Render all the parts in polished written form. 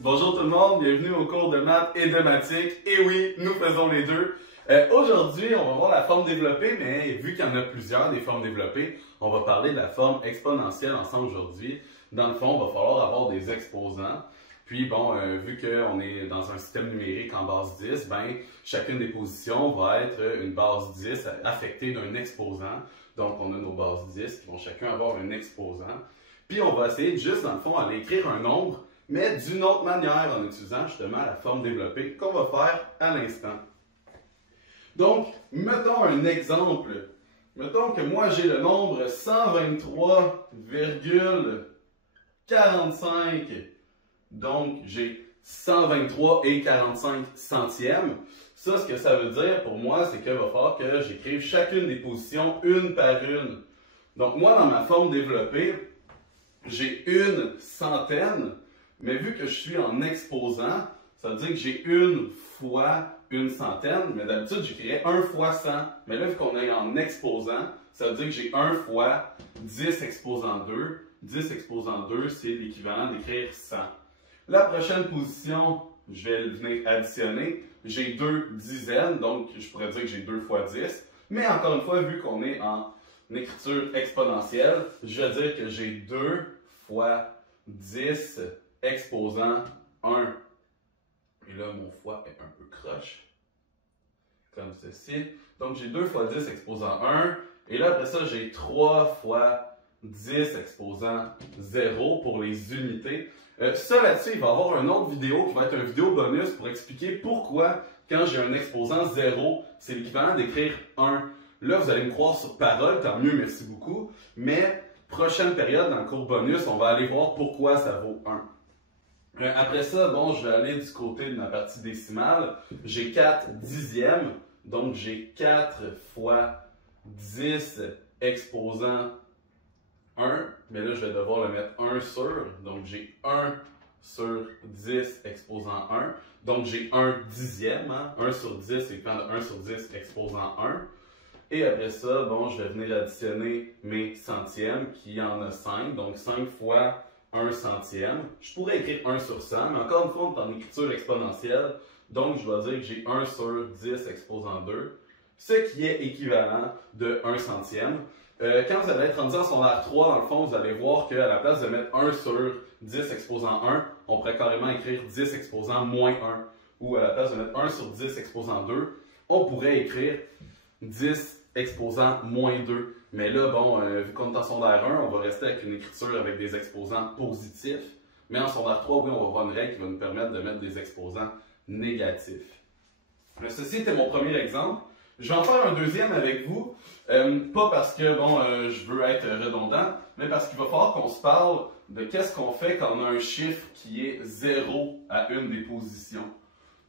Bonjour tout le monde, bienvenue au cours de maths et de mathématiques. Et oui, nous faisons les deux. Aujourd'hui, on va voir la forme développée, mais vu qu'il y en a plusieurs, des formes développées, on va parler de la forme exponentielle ensemble aujourd'hui. Dans le fond, il va falloir avoir des exposants. Puis bon, vu qu'on est dans un système numérique en base 10, ben, chacune des positions va être une base 10 affectée d'un exposant. Donc, on a nos bases 10 qui vont chacun avoir un exposant. Puis, on va essayer de juste, dans le fond, aller écrire un nombre, mais d'une autre manière en utilisant justement la forme développée qu'on va faire à l'instant. Donc, mettons un exemple. Mettons que moi, j'ai le nombre 123,45. Donc, j'ai 123 et 45 centièmes. Ça, ce que ça veut dire pour moi, c'est qu'il va falloir que j'écrive chacune des positions une par une. Donc, moi, dans ma forme développée, j'ai une centaine, mais vu que je suis en exposant, ça veut dire que j'ai une fois une centaine, mais d'habitude, j'écrirais 1 fois 100. Mais là, vu qu'on est en exposant, ça veut dire que j'ai 1 fois 10 exposant 2. 10 exposant 2, c'est l'équivalent d'écrire 100. La prochaine position, je vais venir additionner. J'ai 2 dizaines, donc je pourrais dire que j'ai 2 fois 10. Mais encore une fois, vu qu'on est en écriture exponentielle, je vais dire que j'ai 2 fois 10 exposant 1. Et là, mon fois est un peu croche, comme ceci. Donc, j'ai 2 fois 10 exposant 1. Et là, après ça, j'ai 3 fois 10 exposant 0 pour les unités. Ça, là-dessus, il va y avoir une autre vidéo qui va être une vidéo bonus pour expliquer pourquoi, quand j'ai un exposant 0, c'est l'équivalent d'écrire 1. Là, vous allez me croire sur parole, tant mieux, merci beaucoup. Mais, prochaine période, dans le cours bonus, on va aller voir pourquoi ça vaut 1. Après ça, bon, je vais aller du côté de ma partie décimale. J'ai 4 dixièmes, donc j'ai 4 fois 10 exposant 1. Mais là, je vais devoir le mettre 1 sur, donc j'ai 1 sur 10 exposant 1. Donc j'ai 1 dixième, hein? 1 sur 10, c'est l'équivalent de 1 sur 10 exposant 1. Et après ça, bon, je vais venir additionner mes centièmes, qui en a 5, donc 5 fois 1 centième. Je pourrais écrire 1 sur 100, mais encore une fois, on est en écriture exponentielle, donc je dois dire que j'ai 1 sur 10 exposant 2, ce qui est équivalent de 1 centième. Quand vous allez être rendu en secondaire 3, dans le fond, vous allez voir qu'à la place de mettre 1 sur 10 exposant 1, on pourrait carrément écrire 10 exposant moins 1. Ou à la place de mettre 1 sur 10 exposant 2, on pourrait écrire 10 exposant moins 2. Mais là, bon, vu qu'on est en secondaire 1, on va rester avec une écriture avec des exposants positifs. Mais en secondaire 3, oui, on va avoir une règle qui va nous permettre de mettre des exposants négatifs. Ceci était mon premier exemple. Je vais en faire un deuxième avec vous. Pas parce que, bon, je veux être redondant, mais parce qu'il va falloir qu'on se parle de qu'est-ce qu'on fait quand on a un chiffre qui est 0 à une des positions.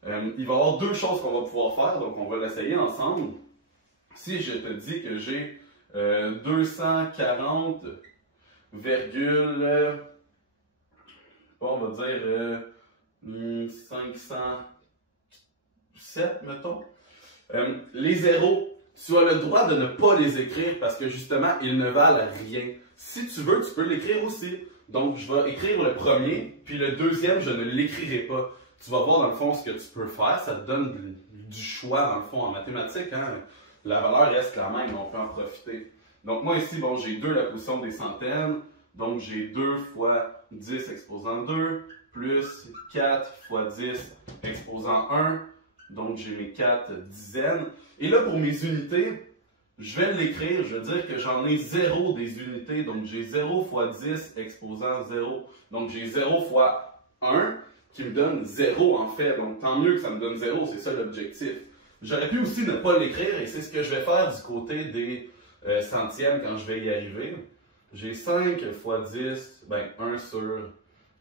Il va y avoir deux choses qu'on va pouvoir faire, donc on va l'essayer ensemble. Si je te dis que j'ai 240, bon, on va dire 507, mettons. Les zéros, tu as le droit de ne pas les écrire parce que justement, ils ne valent rien. Si tu veux, tu peux l'écrire aussi. Donc, je vais écrire le premier, puis le deuxième, je ne l'écrirai pas. Tu vas voir dans le fond ce que tu peux faire. Ça te donne du choix dans le fond en mathématiques. Hein? La valeur reste la même, on peut en profiter. Donc, moi ici, bon, j'ai 2 la position des centaines. Donc, j'ai 2 fois 10 exposant 2, plus 4 fois 10 exposant 1. Donc, j'ai mes 4 dizaines. Et là, pour mes unités, je vais l'écrire. Je vais dire que j'en ai 0 des unités. Donc, j'ai 0 fois 10 exposant 0. Donc, j'ai 0 fois 1 qui me donne 0 en fait. Donc, tant mieux que ça me donne 0. C'est ça l'objectif. J'aurais pu aussi ne pas l'écrire et c'est ce que je vais faire du côté des centièmes quand je vais y arriver. J'ai 5 fois 10, ben 1 sur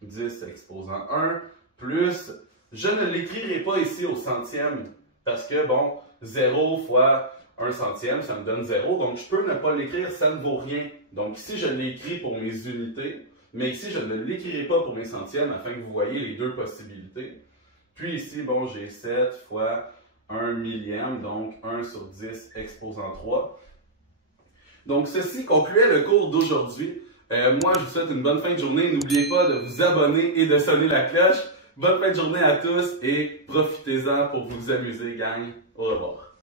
10 exposant 1, plus, je ne l'écrirai pas ici au centième, parce que bon, 0 fois 1 centième, ça me donne 0, donc je peux ne pas l'écrire, ça ne vaut rien. Donc ici, je l'écris pour mes unités, mais ici, je ne l'écrirai pas pour mes centièmes, afin que vous voyez les deux possibilités. Puis ici, bon, j'ai 7 fois 1 millième, donc 1 sur 10 exposant 3. Donc, ceci concluait le cours d'aujourd'hui. Moi, je vous souhaite une bonne fin de journée. N'oubliez pas de vous abonner et de sonner la cloche. Bonne fin de journée à tous et profitez-en pour vous amuser, gang. Au revoir.